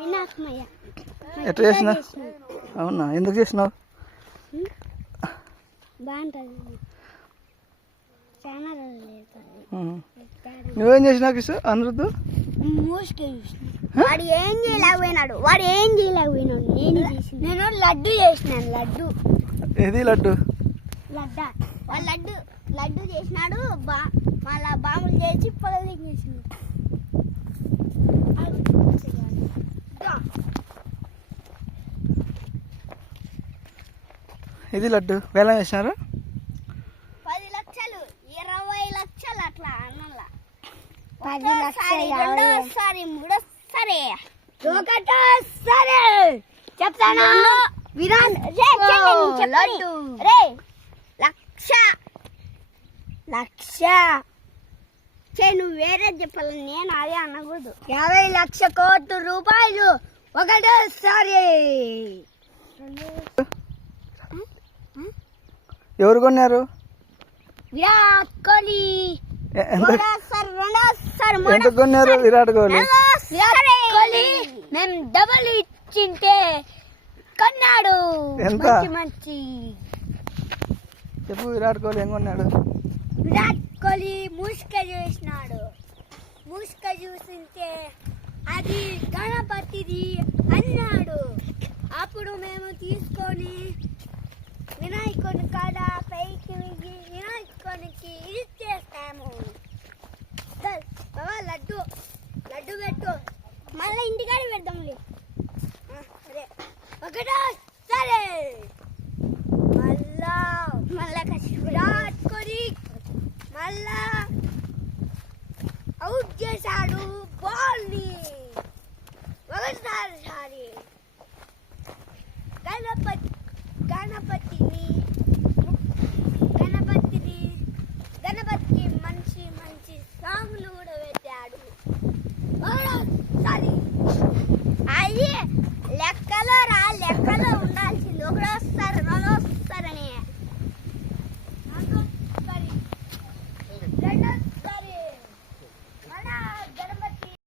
వినాయకమయ్య ఎట్లా చేసినా? అవునా, ఎందుకు చేసినావు? బాగుంటుంది, చాలా నువ్వేం చేసినావు కిషు? అనిరుద్ధు మూసుకే చూసిన. వాడు ఏం చేయలేకపోయినాడు, నేను లడ్డు చేసినాను. ఏది లడ్డు? లడ్డా వాడు లడ్డు చేసినాడు. మళ్ళా బాంబులు చేసి పొలం చేసినాడు. ఇది లడ్డు వేలం వేసినారు. 10 లక్షలు 20 లక్షలు అట్లా అన్నలా. 10 లక్షలు రెండోసారి మూడోసారి ఒకటోసారి చెప్తాను. విరాన్ లడ్డు రే లక్ష నువ్వు వేరే చెప్పాలి, నేను అదే అనకూడదు. 50 లక్ష కోట్ల రూపాయలు ఒకటోసారి. ఎవరు కొన్నారు? విరాట్ కోహ్లీ. ఎంత కొన్నారు విరాట్ కోహ్లీ? మేము డబల్ ఇచ్చింటే కొన్నాడు. ఎంత? మంచి చెప్పు, విరాట్ కోహ్లీ ఏం కొన్నాడు? విరాట్ కోహ్లీ మూసిక చూసినాడు. మూసిక చూసింటే అది గణపతిది అన్నాడు. అప్పుడు మేము తీసుకొని వినాయకుని కాడ పైకి వినాయకునికి ఇచ్చేస్తాము. లడ్డు పెట్టు, మళ్ళీ ఇంటికాడ పెడదాంలే. సరే ఒకటో సరే. మళ్ళా విరాట్ కోహ్లీ మళ్ళా అవుట్ చేశాడు బాల్ ని.